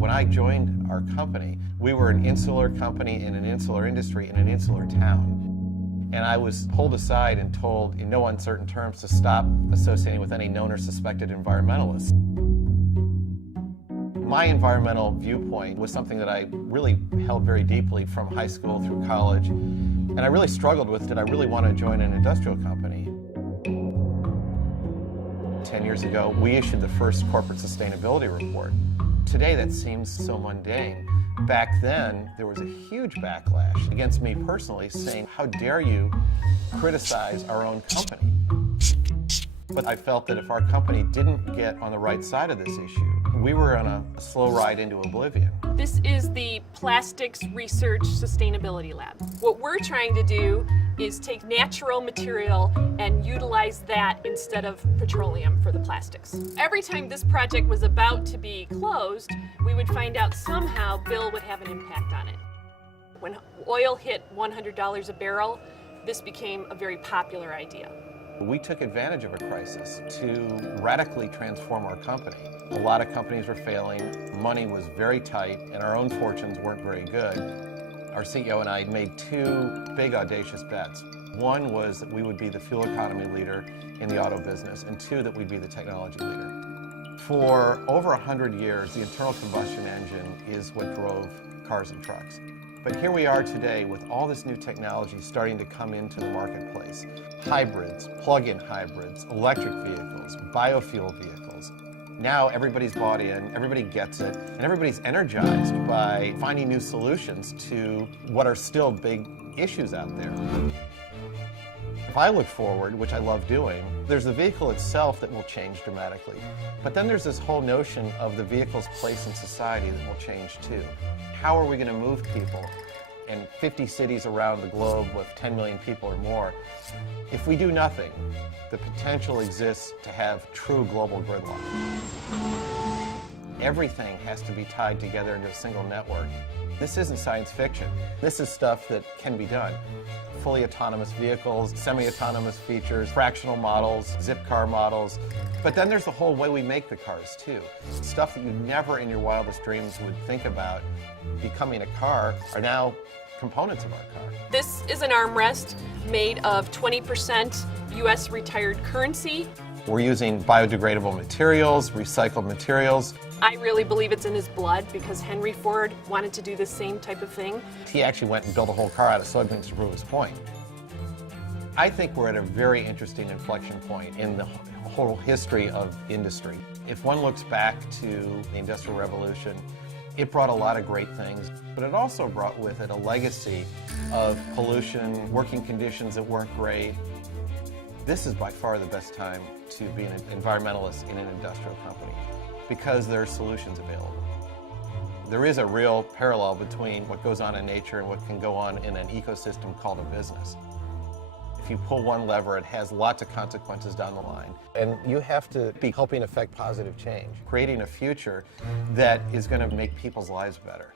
When I joined our company, we were an insular company in an insular industry in an insular town. And I was pulled aside and told in no uncertain terms to stop associating with any known or suspected environmentalists. My environmental viewpoint was something that I really held very deeply from high school through college. And I really struggled with, did I really want to join an industrial company? 10 years ago, we issued the first corporate sustainability report. Today, that seems so mundane. Back then, there was a huge backlash against me personally, saying, how dare you criticize our own company? But I felt that if our company didn't get on the right side of this issue, we were on a slow ride into oblivion. This is the Plastics Research Sustainability Lab. What we're trying to do is take natural material and utilize that instead of petroleum for the plastics. Every time this project was about to be closed, we would find out somehow Bill would have an impact on it. When oil hit $100 a barrel, this became a very popular idea. We took advantage of a crisis to radically transform our company. A lot of companies were failing, money was very tight, and our own fortunes weren't very good. Our CEO and I made two big audacious bets. One was that we would be the fuel economy leader in the auto business, and two, that we'd be the technology leader. For over 100 years, the internal combustion engine is what drove cars and trucks. But here we are today with all this new technology starting to come into the marketplace. Hybrids, plug-in hybrids, electric vehicles, biofuel vehicles. Now everybody's bought in, everybody gets it, and everybody's energized by finding new solutions to what are still big issues out there. If I look forward, which I love doing, there's the vehicle itself that will change dramatically. But then there's this whole notion of the vehicle's place in society that will change too. How are we going to move people in 50 cities around the globe with 10 million people or more? If we do nothing, the potential exists to have true global gridlock. Everything has to be tied together into a single network. This isn't science fiction. This is stuff that can be done. Fully autonomous vehicles, semi-autonomous features, fractional models, zip car models. But then there's the whole way we make the cars too. Stuff that you never in your wildest dreams would think about becoming a car are now components of our car. This is an armrest made of 20% US retired currency. We're using biodegradable materials, recycled materials. I really believe it's in his blood because Henry Ford wanted to do the same type of thing. He actually went and built a whole car out of soybeans to prove his point. I think we're at a very interesting inflection point in the whole history of industry. If one looks back to the Industrial Revolution, it brought a lot of great things, but it also brought with it a legacy of pollution, working conditions that weren't great. This is by far the best time to be an environmentalist in an industrial company because there are solutions available. There is a real parallel between what goes on in nature and what can go on in an ecosystem called a business. If you pull one lever, it has lots of consequences down the line. And you have to be helping affect positive change, creating a future that is going to make people's lives better.